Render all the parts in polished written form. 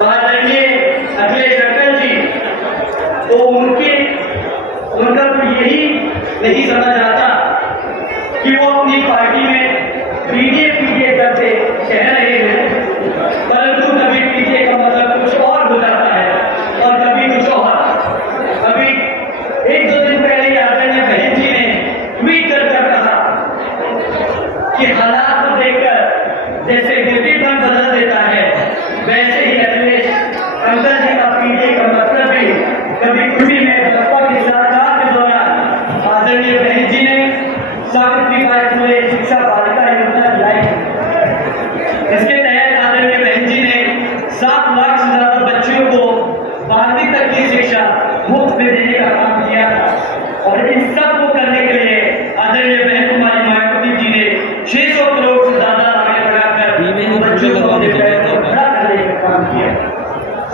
आदरणीय अखिलेश अटल जी, तो उनका तो यही नहीं समझ आता कि वो अपनी पार्टी में पीडीए करते कह रहे हैं, परंतु कभी पीडीए का मतलब कुछ और हो जाता है और कभी कुछ और। अभी एक दो दिन पहले आदरणीय बहन जी ने ट्वीट कर कहा कि हालात को देखकर जैसे विपरीत बदल देता है, वैसे ही अखिलेश अंकल जी का पीडीए का मतलब भी कभी खुशी में बसपा की सरकार के दौरान आदरणीय बहन जी ने सावित्रीबाई फुले शिक्षा बालिका योजना चलाई। इसके तहत आदरणीय बहन जी ने 7 लाख से ज्यादा बच्चियों को 12वीं तक की शिक्षा मुफ्त में देने का काम किया था और इन सब को करने के लिए आदरणीय बहन कुमारी मायावती जी ने 600 करोड़ से ज्यादा आगे बढ़ाकर बच्चों को अपने पैर पर खड़ा करने का काम किया।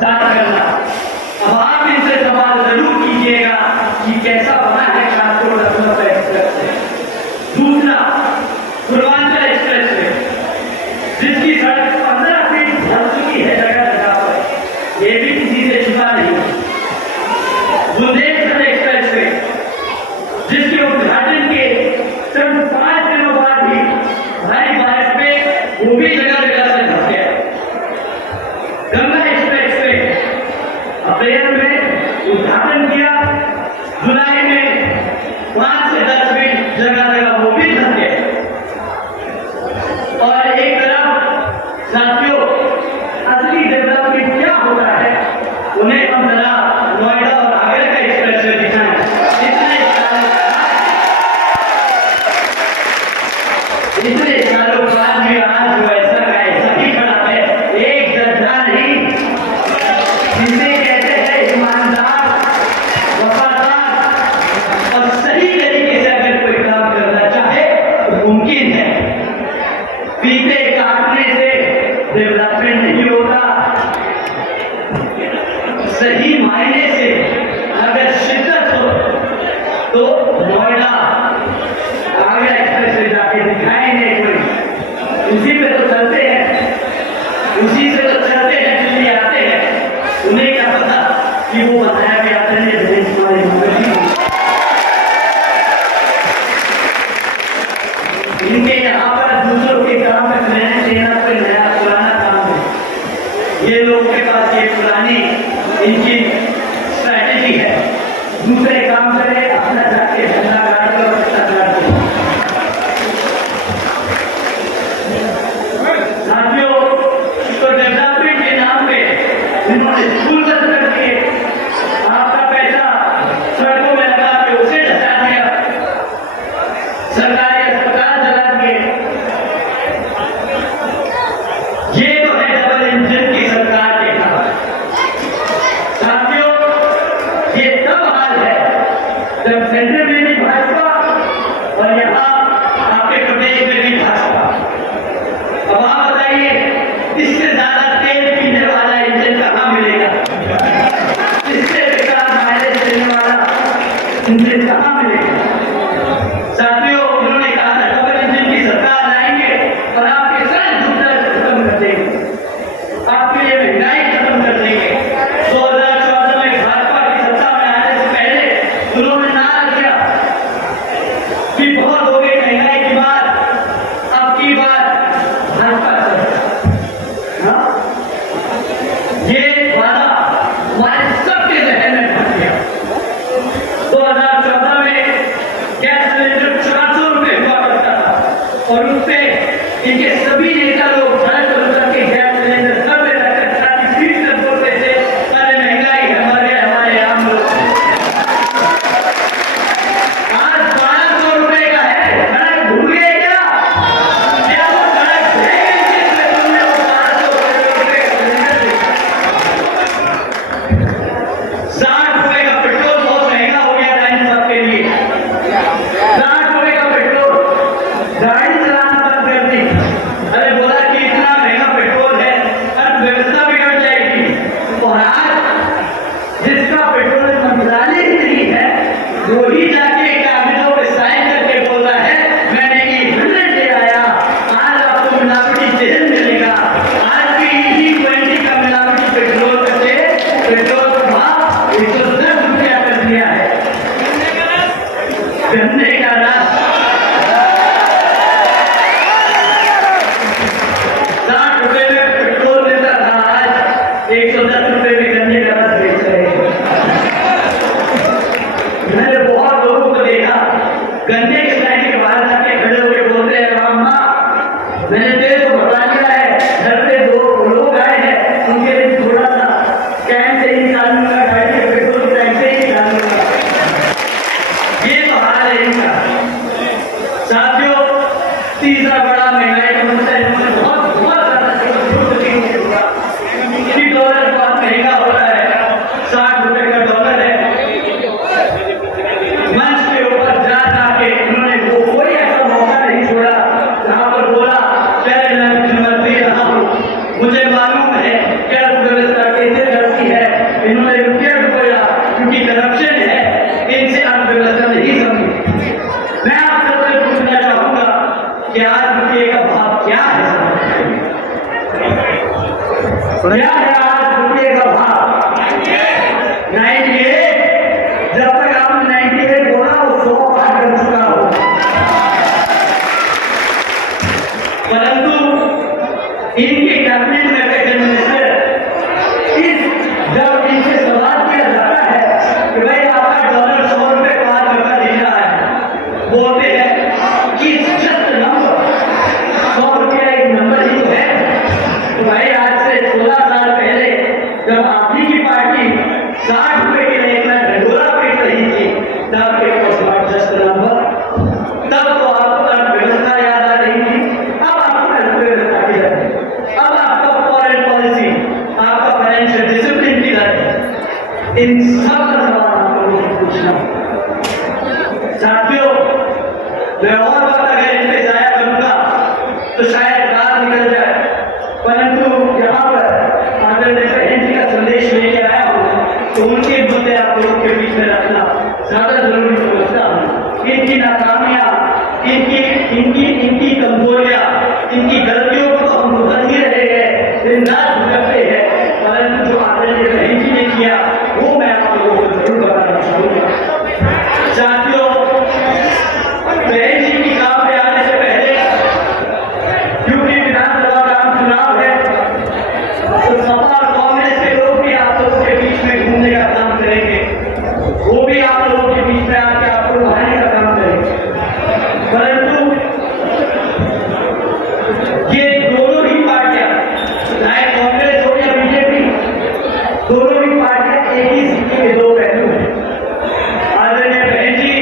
साथ करना, अब आप इनसे सवाल जरूर कीजिएगा कि कैसा बना है ट्रांसपोर्ट लखनऊ का एक्सप्रेस। दूसरा, पूर्वांचल एक्सप्रेस वे, जिसकी सड़क 15 फीट ढल चुकी है जगह जगह पर, ये भी किसी से छुपा नहीं। बुंदेलखंड एक्सप्रेस वे, जिसके उद्घाटन के सिर्फ 5 दिनों बाद ही भारी बारिश में वो भी जगह जगह से धस गया। गंगा एक्सप्रेस वे अप्रैल में उद्घाटन किया, जुलाई में 5 से 10 फीट जगह जगह वो भी धस गए। और एक तरफ साथियों, असली डेवलपमेंट क्या होता है उन्हें हम जरा नोएडा और आगरा का एक्सप्रेस वे दिखाएं। इतने सालों बाद भी आज जो ऐसा का ऐसा ही खड़ा है, एक गद्दा नहीं, जिसे कहते हैं ईमानदार, वफादार और सही तरीके से अगर कोई काम करना चाहे तो मुमकिन है। पीते काटने से डेवलपमेंट नहीं होता, सही मायने से अगर शिद्दत हो तो नोएडा आगरा एक्सप्रेस से जाके दिखाएंगे कोई, उसी पे तो चलते हैं, उसी से तो चलते हैं, दिल्ली आते हैं। उन्हें क्या पता कि वो बताया गया आदरणीय बहन कुमारी मायावती। इनके यहाँ पर दूसरों के काम में रहने देना कोई नया पुराना काम है। ये लोगों के पास ये पुरानी इनकी स्ट्रैटेजी है, दूसरे काम करे, अपना जाके धंधा गाड़ लो, पैसा गाड़ दो। साथियों, तो डेवलपमेंट के नाम पे इन्होंने स्कूल बंद कर दिए, आपका पैसा सड़कों में लगा के उसे धसा दिया, सरकारी अस्पताल जला दिए। ये तो है डबल इंजन की सरकार के काम। साथियों, ये तब हाल है जब सेंटर में भी भाजपा और यहाँ आपके प्रदेश में भी भाजपा। अब आप बताइए, इससे ज्यादा तेल पीने वाला इंजन कहाँ मिलेगा? 110 रुपए में गन्ने का रस बेच रहे हैं। मैंने बहुत लोगों को देखा गन्ने के लाइन के बाहर जाके खड़े होकर बोलते हैं, अम्मा मैंने तेरे को बता दिया है, घर पे 2 लोग आए हैं, उनके लिए थोड़ा सा कैन से ही निकालूंगा, गाड़ी के पेट्रोल टैंक से ही निकालूंगा। ये तो हाल है इनका। साथियों, तीसरा बड़ा महंगाई का मुद्दा इन्होंने बहुत ज्यादा कि डॉलर बहुत महंगा हो रहा है, 60 रुपए का डॉलर है। मंच के ऊपर जा के उन्होंने कोई ऐसा मौका नहीं छोड़ा जहां पर बोला प्यारे मंत्री रहा हूं, मुझे मालूम है क्या अर्थव्यवस्था कैसे चलती है, इन्होंने रुपया क्योंकि करप्शन है इनसे अर्थव्यवस्था नहीं समझी। मैं आप सबसे पूछना चाहूंगा कि आज रुपये का भाव क्या है? क्या है आज रुपये का भाव? 98। जब तक आपने 98 बोला वो 100 पार कर चुका हो। परंतु इनके कैबिनेट में बैठे मिनिस्टर जब इनसे सवाल किया जाता है कि भाई आपका डॉलर 100 रुपए पार करता दिख रहा है, बोलते हैं कि जस्ट नंबर, 100 रुपया एक नंबर ही तो है। तो भाई आज से 16 साल पहले जब आप ही की पार्टी 60 रुपए के लिए इतना ढंढोरा पीट रही थी, तब जस्ट नंबर, तब तो आपको अर्थव्यवस्था याद आ रही थी। अब आपको अर्थव्यवस्था की है, अब आपका फॉरेन पॉलिसी, आपका फाइनेंशियल डिसिप्लिन की है। इन सब का सवाल आप लोगों को पूछना। साथियों, मैं और बात अगर इन पे जाया करूंगा तो शायद रात निकल जाए, परंतु यहाँ पर अगर मैं बहन जी का संदेश लेके आया हूँ तो उनके मुद्दे आप लोगों के बीच में रखना ज्यादा जरूरी समझता हूँ। इनकी नाकामियां, इनकी कमजोरियां, इनकी गलतियों को हम भुगत ही रहे हैं, दिन रात भुगतते हैं, परंतु जो आदरणीय बहन जी ने किया वो मैं आप लोगों को जरूर बताना चाहूंगा। साथियों, बहन जी की काम पे आने से पहले यूपी विधानसभा का चुनाव है, तो सपा और कांग्रेस के लोग भी आप लोगों के बीच में घूमने का काम करेंगे, वो भी आप लोगों के बीच में आके आपको लुभाने का काम करेंगे। परंतु ये दोनों ही पार्टियां, चाहे कांग्रेस हो या बीजेपी, दोनों ही पार्टियां एक ही सिक्के के 2 पहलू हैं। आदरणीय बहन जी,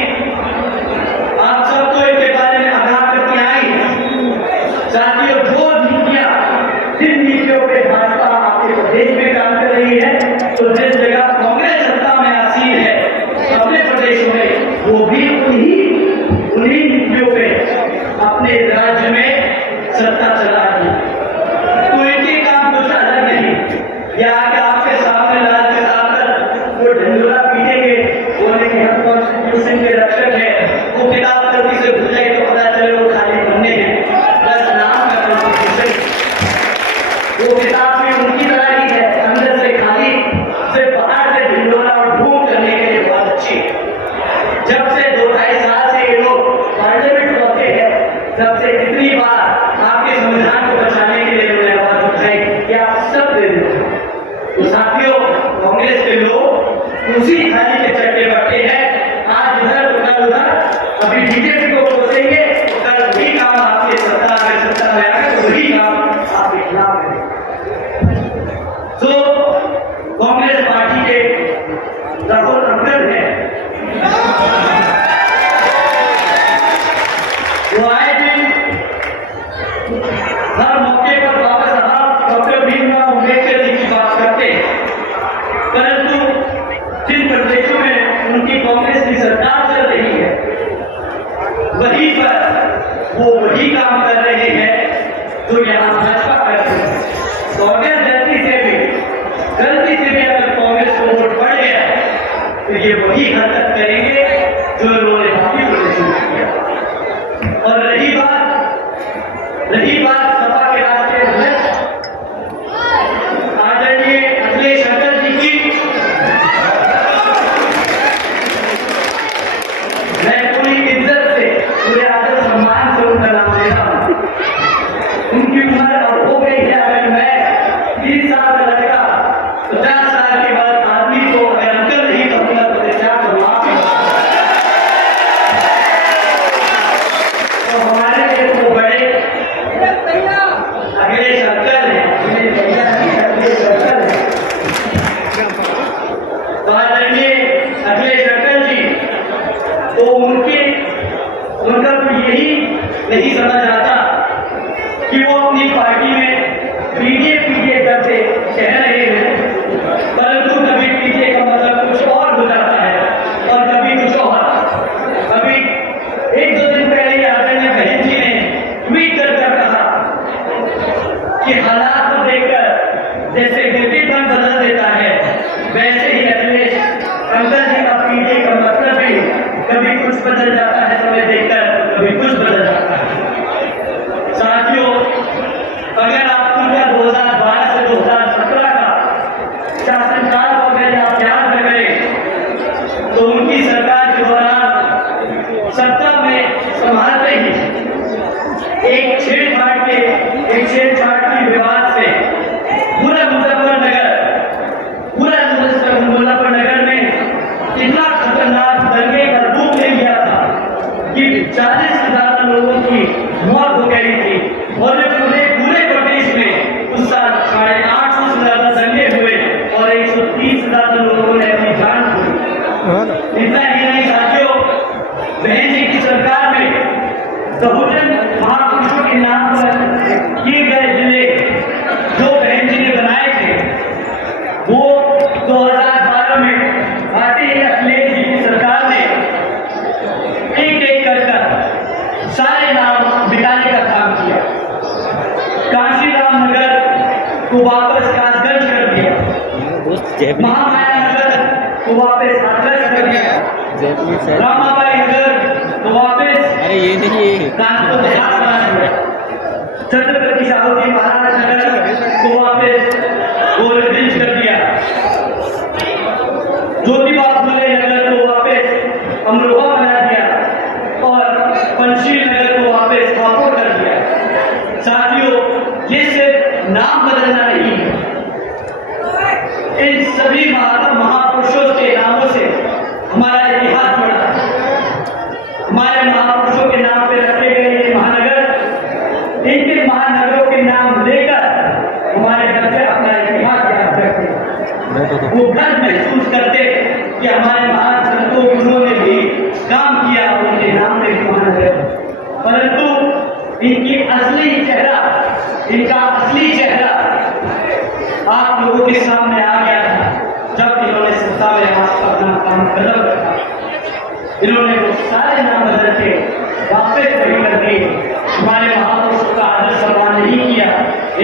आप सबको इनके बारे में आगाह करती आई। साथियों, जो नीतियां, जिन नीतियों पे भाजपा आपके प्रदेश में काम कर रही है, तो जिस जगह कांग्रेस सत्ता में आसीन है अपने प्रदेशों में, वो भी उन्हीं नीतियों पे अपने राज्य में सत्ता चला रही है। तो इनके काम कुछ अलग नहीं। या कि आपके सामने लाल किताब पर वो ढंढोरा पीटेंगे, बोले कि हम कॉन्स्टिट्यूशन के रक्षक है, वो किताब कभी से भूल जाए तो पता चले वो खाली बनने हैं, बस नाम का कॉन्स्टिट्यूशन। वो किताब में उनकी तरह ही है, अंदर से खाली, सिर्फ बाहर से ढिंडोरा और ढूंढ करने के लिए बहुत अच्छी है। जब से 2-2.5 साल से ये लोग पार्लियामेंट होते हैं, तब से कितनी बार आपके संविधान को बचाने के लिए उन्होंने आवाज उठाई कि आप सब दे दो। तो साथियों, कांग्रेस के लोग उसी थाली के चट्टे बट्टे हैं, आज इधर तो कल उधर, अभी बीजेपी को कोसेंगे, कल वही काम आपके सत्ता में आकर वही काम आपके खिलाफ है। तो कांग्रेस पार्टी के राहुल अंकल है, वो आए दिन हर मौके पर बाबा साहब डॉक्टर भीमराव अम्बेडकर जी की बात करते हैं, परंतु जिन प्रदेशों में बदल जाता है समय देखकर, कभी कुछ बदल जाता है। साथियों, अगर आप पूरा 2012 से 2017 का शासनकाल को अगर आप याद करें तो उनकी सरकार के दौरान सत्ता में संभालते ही एक छेड़छाड़ के विवाद से पूरा मुजफ्फरनगर में इतना खतरनाक दंगे का रूप ले लिया था कि 40 से ज्यादा लोगों की मौत हो गई थी और पूरे प्रदेश में उस साल 850 से ज्यादा दंगे हुए और 130 से ज्यादा लोगों ने अपनी जान खोई। इतना ही नहीं साथियों, बहन जी की सरकार में बहुजन महापुरुषों के नाम पर किए गए जिले जो बहन जी ने बनाए थे वो 2012 में भारतीय अखिलेश जी की सरकार ने एक एक कर सारे नाम मिटाने का काम किया। काशीराम नगर को वापस कासगंज कर दिया, महामाया नगर को वापस हाथरस कर दिया, रामाबाई नगर को वापस कानपुर देहात बना दिया, छत्रपति शाहू जी महाराज नगर को वापस गोरखगंज कर दिया, ज्योतिबा फुले नगर को वापस अमरोहा बना दिया और पंचशील नगर को वापस हापुड़ कर दिया। साथियों, ये सिर्फ नाम बदलना नहीं है, इन सभी महापुरुषों के नामों से हमारा इतिहास जुड़ा है। हमारे महापुरुषों के नाम पे रखे गए ये महानगर, इनके महानगरों के नाम लेकर हमारे बच्चे अपना इतिहास याद करते हैं, वो गर्व महसूस करते कि हमारे महान संतों गुरुओं ने भी काम किया उनके नाम में भी महानगर। परंतु इनका असली चेहरा आप लोगों के सामने आ गया था जब इन्होंने सत्ता में अपना काम कदम रखा। इन्होंने वो सारे नाम बदल के वापस वही कर दिए, हमारे महापुरुषों का आदर सम्मान नहीं किया।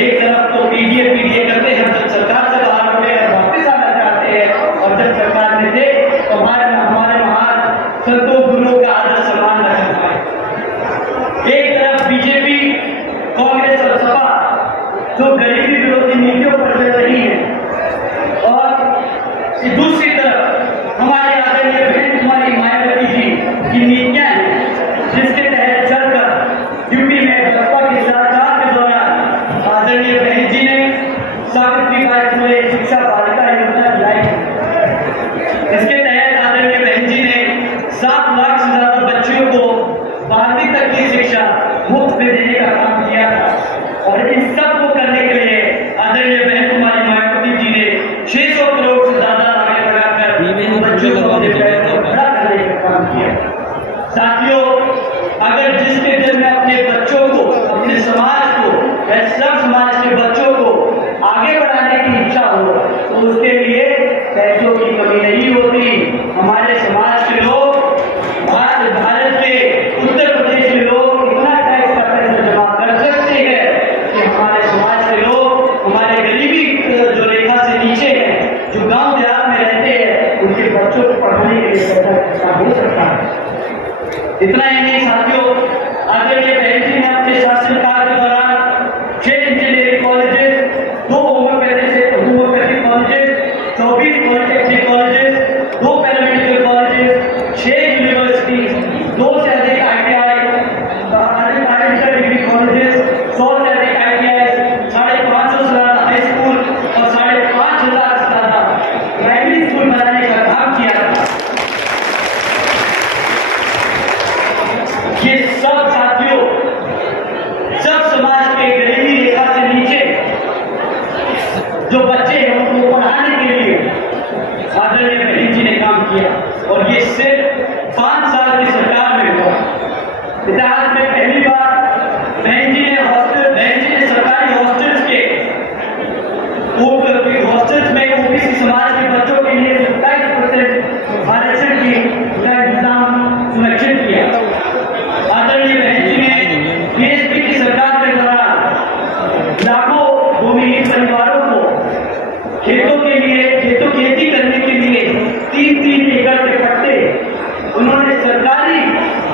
एक तरफ तो पीडीए करते हैं, जब सरकार से बाहर होते हैं वापस आना चाहते हैं, और जब सरकार में थे तो हमारे महान संतों गुरुओं का आदर सम्मान न कर पाए। एक तरफ बीजेपी, कांग्रेस और सपा जो गरीबी विरोधी नीतियों पर चल रही है, और दूसरी तरफ हमारे आदरणीय बहन कुमारी मायावती जी की नीतियां जिसके तहत चलकर यूपी में बसपा की सरकार के दौरान आदरणीय बहन जी ने सावित्रीबाई फुले शिक्षा बालिका योजना चलाई। इसके तहत आदरणीय बहन जी ने 7 लाख से ज्यादा बच्चियों को 12वीं तक की शिक्षा मुफ्त में देने का काम किया था, और इन सब को करने के लिए आदरणीय बहन कुमारी मायावती जी ने 600 करोड़ से ज्यादा आगे बढ़ाकर बच्चों को बड़ा करने का काम किया। साथियों, अगर जिसके दिल में अपने बच्चों को, अपने समाज को, सब समाज के बच्चों को आगे बढ़ाने की इच्छा हो तो उसके लिए पैसों की कमी नहीं होती। हमारे समाज के लोग, भारत के उत्तर प्रदेश के लोग इतना टैक्स का पैसा जमा कर सकते हैं कि हमारे समाज के लोग, हमारे गरीबी जो रेखा से नीचे है, जो गांव देहात में रहते हैं, उनके बच्चों को पढ़ाने के लिए पैसा हो सकता है। इतना ही नहीं साथियों, आदरणीय बहन जी ने अपने शासनकाल के दौरान 6 engineering colleges, 2 homeopathic colleges, 24 polytechnic colleges, 2 paramedical colleges, 6 university, 2 से अधिक ITI, डिग्री कॉलेजेस, 100 से अधिक ITI, 550 से ज्यादा हाई स्कूल और 5,500 से ज्यादा प्राइमरी स्कूल बनाने का काम किया था। ये सब साथियों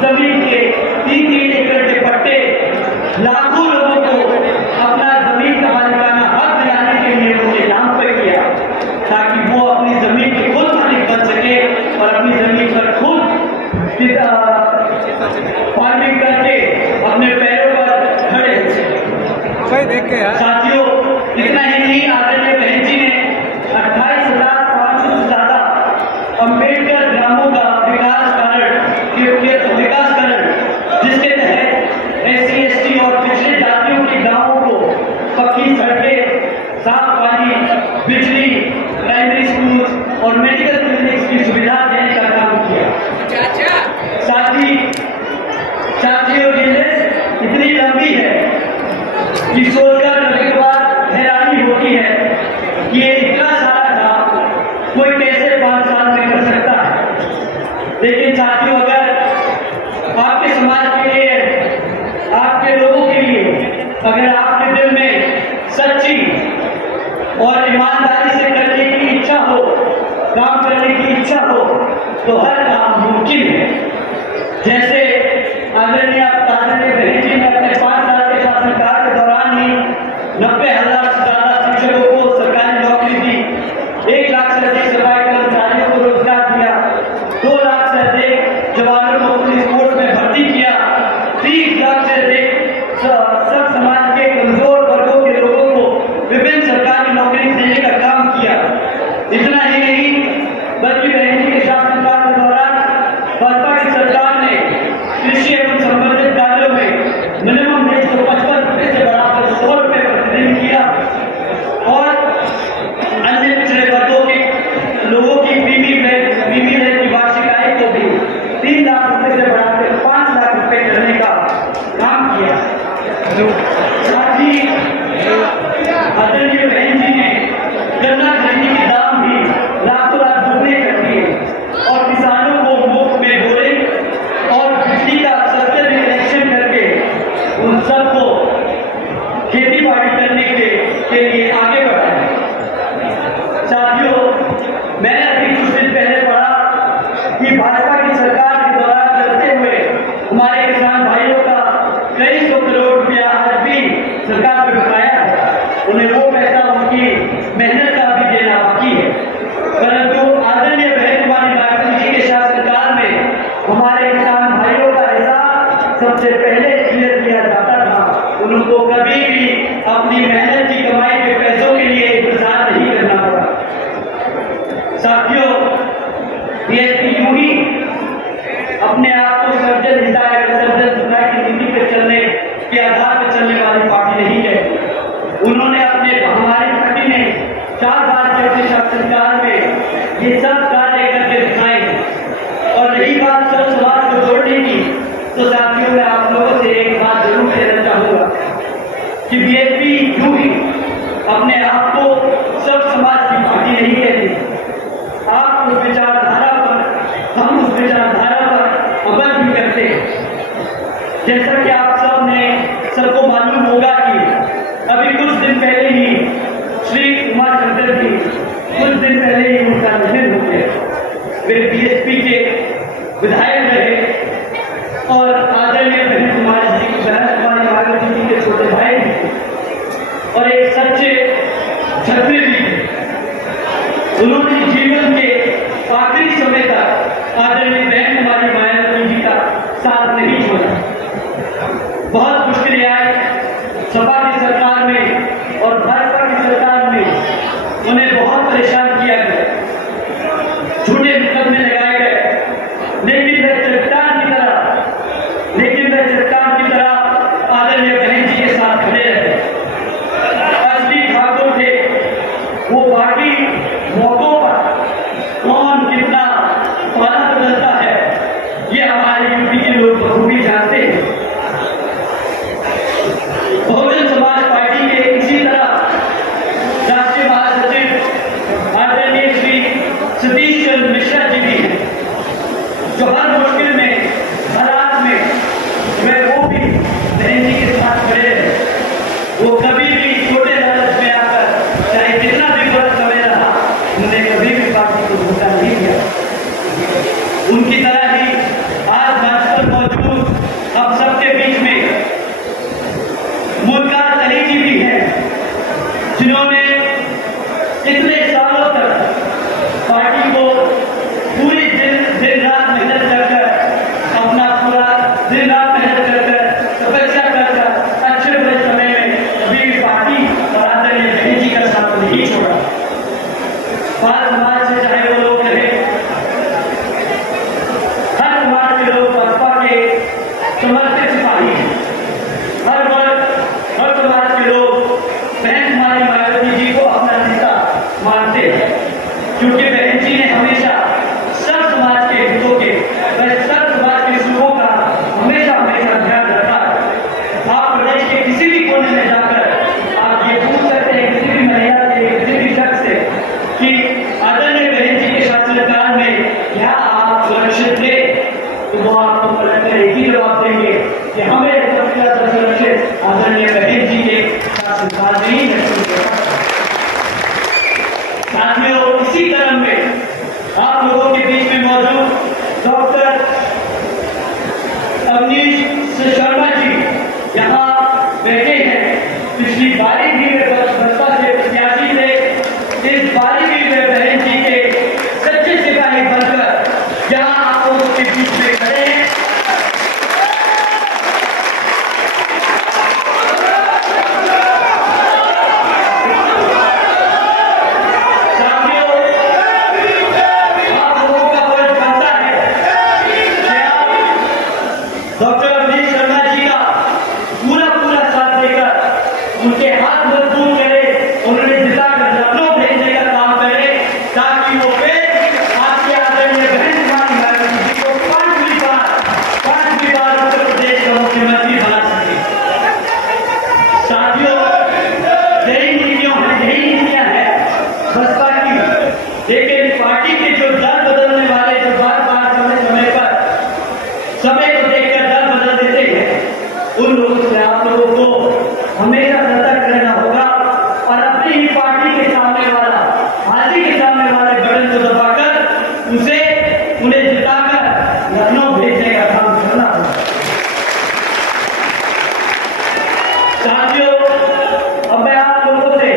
जमीन के 3-3 एकड़ के पट्टे लाखों लोगों को अपना जमीन का मालिकाना हक दिलाने के लिए उनके नाम पर किया, ताकि वो अपनी जमीन के खुद मालिक बन सके और अपनी जमीन पर खुद फार्मिंग करके अपने पैरों पर खड़े हो सके। देख के यार साथियों, इतना ही नहीं, आदरणीय बहन जी ने 28,500 से ज्यादा अम्बेडकर ग्रामों का विकास कारण जिसके तहत SC ST और पिछड़े जातियों के गांवों को पक्की सड़कें, साफ पानी, बिजली, प्राइमरी स्कूल और मेडिकल क्लिनिक्स की सुविधा देने का काम किया। साथ ही साथियों, ये लिस्ट इतनी लंबी है कि सोचकर कभी कभार हैरानी होती है कि ये इतना सारा था कोई कैसे 5 साल में कर सकता है। लेकिन साथियों, अगर आपके समाज के लिए, आपके लोगों के लिए, अगर आपके दिल में सच्ची और ईमानदारी से करने की इच्छा हो, काम करने की इच्छा हो, तो हर काम मुमकिन है। जैसे आदरणीय बहन जी ने अपने 5 साल के शासनकाल के दौरान ही 90,000 से ज्यादा शिक्षकों को सरकारी नौकरी दी, 1 लाख से अधिक सरकारी कर्मचारियों को रोजगार दिया, 2 लाख से अधिक जवानों को पुलिस फोर्स में भर्ती किया, 30 लाख से अधिक सब समाज के कमजोर वर्गों के लोगों को विभिन्न सरकारी नौकरी देने का काम किया। इतना ही नहीं, बल्कि बहन जी के शासनकाल के दौरान भाजपा की सरकार ने कृषि एवं संबंधित कार्यों में मिनिमम वेज को 55 रुपए से बढ़ाकर 100 रुपए प्रतिदिन किया और अन्य पिछड़े वर्गों के लोगों की बीमी रह की वार्षिक आय को भी 3 लाख रुपए से बढ़ाकर 5 लाख रुपए करने का काम किया। साथ ही आदरणीय बहन जी ने गन्ना खरीदी के दाम भी लाखों लाख दुगने कर दिए और किसानों को मुफ्त में बोरे और बिजली का सब्सिडी कनेक्शन करके उन सबको खेती बाड़ी करने के लिए आगे बढ़ाया। साथियों, मैंने अभी कुछ दिन पहले पढ़ा कि भाजपा की सरकार के दौरान चलते हुए हमारे किसान भाइयों का कई 100 करोड़ रुपया आज भी सरकार पे बकाया है। उन्हें वो पैसा उनकी मेहनत का भी देना बाकी है, परंतु आदरणीय बहन कुमारी गांधी जी के शासनकाल में हमारे किसान भाइयों का हिसाब सबसे पहले क्लियर किया जाता था। उनको कभी भी अपनी मेहनत की कमाई के पैसों के लिए इंतजार नहीं करना पड़ा। साथियों, BSP यूं ही अपने आप को सर्जन हिताय की नीति पर चलने के आधार पर चलने वाली पार्टी नहीं है। उन्होंने हमारी पार्टी ने 4 बार के अपने शासनकाल में ये सब कार्य करके दिखाए। और रही बात सब समाज को जोड़ने की, तो साथियों, मैं आप लोगों से एक बात जरूर कहना चाहूंगा कि BSP यूं ही अपने आप को सब समाज की पार्टी नहीं कहती। आप उस विचारधारा पर, हम उस विचारधारा पर अमल भी करते हैं। जैसा कि आप सबको मालूम होगा कि अभी कुछ दिन पहले ही श्री उमाशंकर जी, कुछ दिन पहले ही उनका निधन हो गया। वे BSP के विधायक रहे और आदरणीय बहन कुमारी जी के छोटे भाई और एक सच्चे क्षत्रिय भी थे। उन्होंने जीवन के आखिरी समय तक आदरणीय बहन कुमारी मायावती जी का साथ नहीं छोड़ा। बहुत मुश्किलें आई सपा की सरकार में और भाजपा की सरकार में, उन्हें बहुत परेशान किया गया, झूठे मुकदमे लगाए गए, लेकिन वह चट्टान की तरह आदरणीय बहन जी के साथ खड़े रहे। असली ठाकुर थे वो। पार्टी मौकों पर कौन कितना पाला बदलता है, ये हमारे यूपी के लोग बखूबी जानते हैं। बहुजन समाज पार्टी के इसी तरह राष्ट्रीय महासचिव आदरणीय श्री सतीश चंद्र मिश्रा जी भी हैं, जो हर मुश्किल में, हालात में वो भी बहन जी के साथ खड़े रहे। वो कभी भी छोटे लालच में आकर चाहे कितना भी बड़ा समय रहा, उन्होंने कभी भी पार्टी को धोखा नहीं दिया। उनकी तरह ही आज भाजपा मौजूद बाल समाज से चाहे वो लोग रहे, हर समाज के लोग भाजपा के समर्थित सिपाही हैं। हर वर्ग, हर समाज के लोग बहन कुमारी मायावती जी को अपना नेता मानते हैं, क्योंकि बहन जी ने हमेशा सब समाज के हितों के, सब समाज के सुखों का हमेशा हमेशा ध्यान रखा है। आप प्रदेश के किसी भी कोने में जाकर आप ये पूछ सकते हैं किसी भी महिला से, किसी भी शख्स से कि आदरणीय बहन जी के शासनकाल में क्या आप सुरक्षित थे, तो वो आपको पलट कर एक ही जवाब देंगे कि हमें सुरक्षित आदरणीय बहन जी के शासनकाल में ही महसूस होता है। साथियों, इसी क्रम में आप लोगों के बीच में मौजूद डॉक्टर अवनीश शर्मा जी यहाँ बैठे हैं। पिछली बारी भी वे बसपा से प्रत्याशी थे, इस बारी भी वे बहन जी के सच्चे सिपाही बनकर यहाँ आप लोगों के बीच में खड़े हैं। डॉक्टर अवनीश शर्मा जी का पूरा साथ देकर उनके हाथ मजबूत करें, उन्होंने जिताकर लखनऊ भेजने का काम करें, ताकि वो फिर आपके आदरणीय बहन कुमारी मायावती जी को पांचवी बार उत्तर प्रदेश का मुख्यमंत्री बना सके। साथियों, यही नीतियां हैं बसपा की, लेकिन पार्टी के जो दल बदलने वाले, जो बार समय पर समय को देखकर दल बदल देते हैं, उन लोगों से आप लोगों को हमेशा सतर्क रहना होगा और अपनी ही पार्टी के सामने वाला, हाथी के सामने वाले बटन को दबाकर उन्हें जिताकर लखनऊ भेजने का काम करना होगा। साथियों, अब मैं आप लोगों से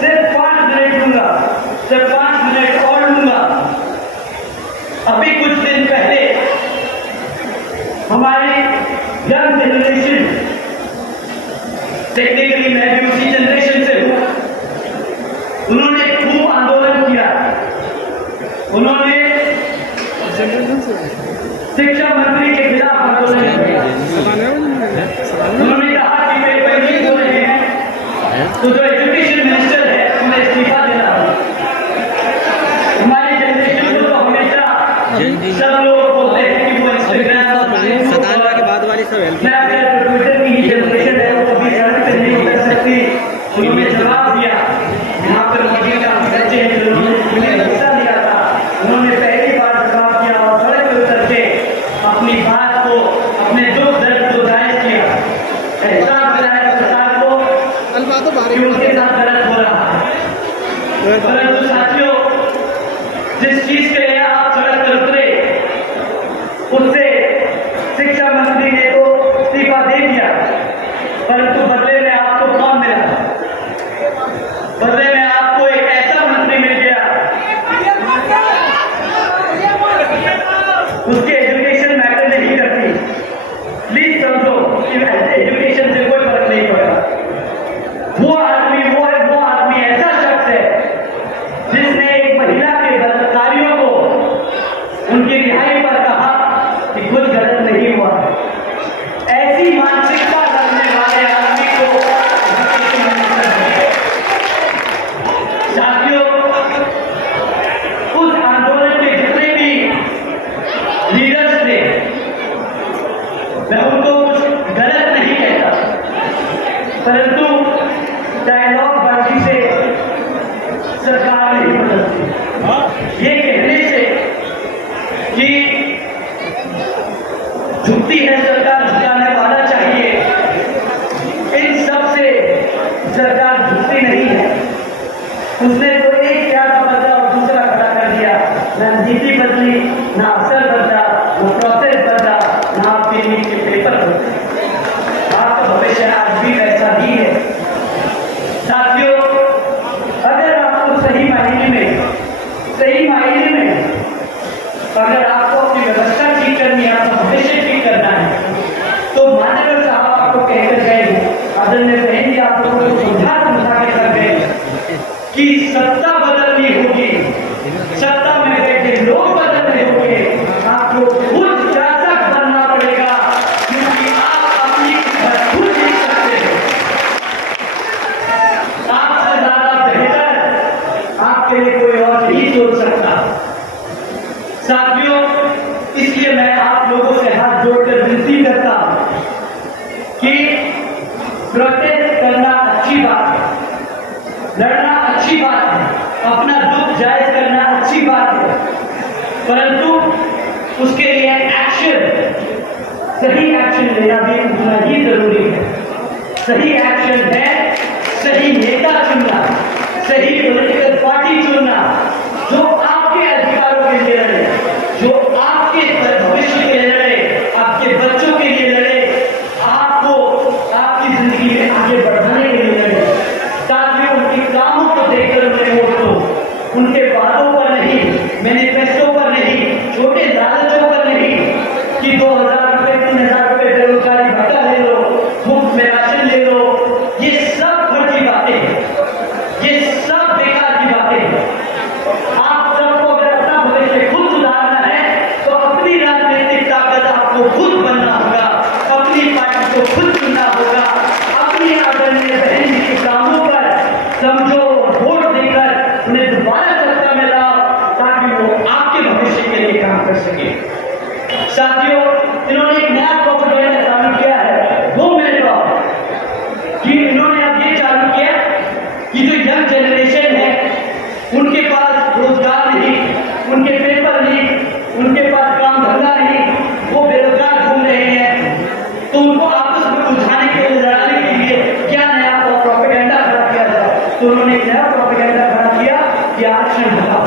सिर्फ 5 मिनट लूंगा, सिर्फ 5 मिनट और लूंगा। अभी कुछ दिन पहले हमारी यंग जनरेशन, टेक्निकली मैं भी उसी जनरेशन से हूं, उन्होंने खूब आंदोलन किया। उन्होंने शिक्षा मंत्री के खिलाफ आंदोलन किया। उन्होंने कहा कि वे पहले हो रहे हैं तो जो एजुकेशन मिनिस्टर है उन्हें इस्तीफा देना होगा। हमारी जनरेशन को तो हमेशा सब लोग बोलते हैं कि वो इंस्टाग्राम ट्विटर की ही जनरेशन है, वो कभी सड़क पे नहीं कर सकती। उन्होंने जवाब दिया, यहाँ पर मोदी का बच्चे हैं जिन्होंने हिस्सा लिया था, उन्होंने पहली बार जवाब दिया और सड़क पर उतर के अपनी बात को, अपने दुख दर्द को जाहिर किया, एहसास दिलाया सरकार को कि उनके साथ गलत हो रहा है। परंतु साथियों, जिस चीज के लिए आप सड़क पर उतरे, उससे शिक्षा मंत्री ने तो इस्तीफा दे दिया, परंतु बदले में आपको कौन मिला? बदले में आपको एक ऐसा मंत्री मिल गया उसके एजुकेशन मैटर नहीं करती। प्लीज समझो कि एजुकेशन से कोई फर्क नहीं पड़ता। वो आदमी ऐसा शख्स है जिसने एक महिला के बलात्कारियों को उनकी रिहाई पर कहा कि कुछ गलत नहीं हुआ। ऐसी मानसिकता रखने वाले आदमी को साथियों, उस आंदोलन के जितने भी लीडर्स थे, मैं उनको कुछ गलत नहीं कहता, परंतु डायलॉग बाजी से सरकार नहीं बदलती। ये कहने से कि झुकती है सरकार, झुकाने वाला चाहिए, इन सब से सरकार झुकती नहीं है। उसने तो एक क्या बदला और दूसरा खड़ा कर दिया, रणनीति बदली, ना अफसर बदला, ना प्रोसेस बदला, ना आपके नीट के पेपर बदले। आपका भविष्य आज भी वैसा ही है। साथियों, अगर आपको सही मायने साथियों, इसलिए मैं आप लोगों से हाथ जोड़कर विनती करता हूं कि प्रोटेस्ट करना अच्छी बात है, लड़ना अच्छी बात है, अपना दुख जायज करना अच्छी बात है, परंतु उसके लिए एक्शन, सही एक्शन लेना भी उतना ही जरूरी है। सही एक्शन है सही नेता चुनना, सही पॉलिटिकल पार्टी चुनना जो आपके अधिकारों के लिए लड़े, जो आपके भविष्य के लिए लड़े, आपके बच्चों के लिए लड़े, आपको आपकी जिंदगी में आगे बढ़ाने के लिए लड़े। ताकि उनके कामों को देखकर उन्हें वोट दो, उनके वादों पर नहीं, मैनिफेस्टो पर नहीं, छोटे लालचों पर नहीं कि 2000 रुपए 3000 रुपए बेरोजगारी भत्ता ले लो, मुफ्त में राशन ले लो। ये सब फर्जी बातें हैं, ये सब बेकार की बातें हैं। आप सबको अगर अपना भविष्य खुद सुधारना है तो अपनी राजनीतिक ताकत आपको खुद बनना होगा, अपनी पार्टी को खुद चुनना होगा, अपनी आदरणीय बहन जी के कामों पर समझो, वोट देकर उन्हें दोबारा सत्ता में लाओ ताकि वो आपके भविष्य के लिए काम कर सके। साथियों, इन्होंने एक नया प्रोपेगेंडा चालू किया है, वो मिनट का, कि इन्होंने अब ये चालू किया कि जो यंग जनरेशन है उनके पास रोजगार नहीं, उनके पेपर नहीं, उनके पास काम धंधा नहीं, वो बेरोजगार घूम रहे हैं, तो उनको आपस में उलझाने के लिए, लड़ाने के लिए क्या नया प्रोपेगेंडा खड़ा किया जाए। तो उन्होंने एक नया प्रोपेगेंडा खड़ा किया कि आरक्षण हटाओ,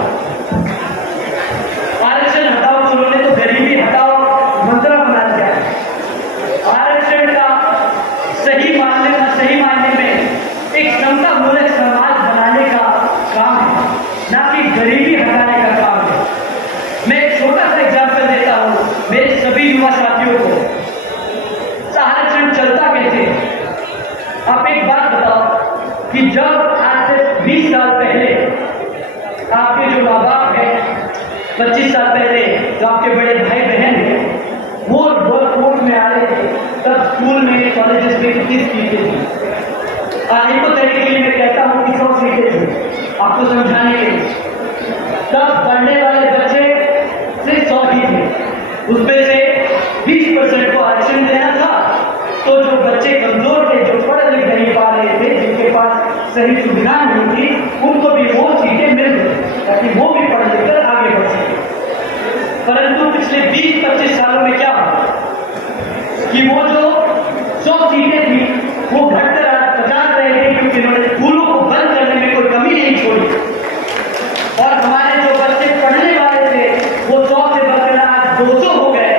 आरक्षण हटाओ। तो उन्होंने तो गरीबी हटाओ मंत्र बना दिया। आरक्षण का सही मायने में एक समता मूलक समाज बनाने का काम है, ना कि गरीबी हटाने का काम है। मैं एक छोटा सा एग्जाम्पल देता हूं मेरे सभी युवा साथियों को। आरक्षण चलता कैसे? आप एक बात बताओ कि जब आज से 20 साल पहले आपके जो माँ बाप हैं, 25 साल पहले जो आपके बड़े भाई बहन हैं, वो वर्कफोर्स में आ रहे थे, तब स्कूल में, कॉलेजेस में कितनी सीटें थी? हाइपोथेटिकली के लिए मैं कहता हूं कि 100 सीटें थी, आपको समझाने के लिए। तब पढ़ने वाले बच्चे सिर्फ 100 ही थे, उसमें से 20% को आरक्षण देना था। तो जो बच्चे कमजोर थे, जो पढ़ लिख नहीं पा रहे थे, जिनके पास सही सुविधा नहीं थी, उनको भी वो सीटें मिल गई ताकि वो भी पढ़ लिख कर आगे बढ़ सके। परंतु पिछले 20-25 सालों में क्या हुआ कि वो जो 100 सीटें थी वो घटकर आज 50 रह गई, क्योंकि इन्होंने स्कूलों को बंद करने में कोई कमी नहीं छोड़ी। और हमारे जो बच्चे पढ़ने वाले थे वो 100 से बढ़कर आज 200 हो गए।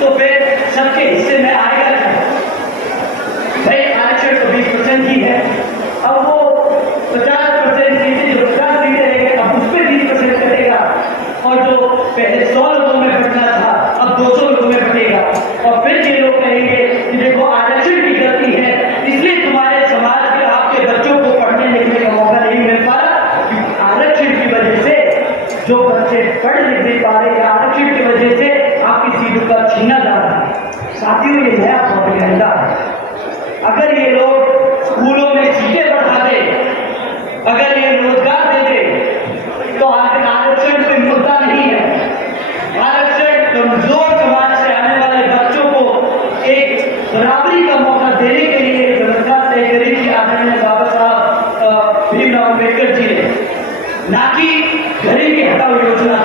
तो फिर सबके हिस्से में आएगा क्या? भाई आरक्षण तो 20% ही है, अब वो 50% सीटें, जो 50 सीटें रह गए, अब उस पर 20% कटेगा, और जो पहले 100 लोगों में बटना था अब 200 लोगों में बटेगा। और फिर ये लोग कहेंगे कि देखो आरक्षण की गलती है, इसलिए तुम्हारे समाज के, आपके बच्चों को पढ़ने लिखने का मौका नहीं मिल पा रहा, क्योंकि आरक्षण की वजह से जो बच्चे पढ़ लिख नहीं पा रहे, या आरक्षण की वजह से आपकी सीटों का छीना जा रहा है। साथियों, ये नया प्रोपेगेंडा है। अगर ये लोग स्कूलों में सीटें बढ़ा दे, अगर ये रोजगार दे दे, तो आरक्षण कोई मुद्दा नहीं है। आरक्षण कमजोर समाज से आने वाले बच्चों को एक बराबरी का मौका देने के लिए व्यवस्था तय करी थी आदरणीय बाबा साहब भीमराव अम्बेडकर जी ने, ना कि गरीबी हटाओ योजना।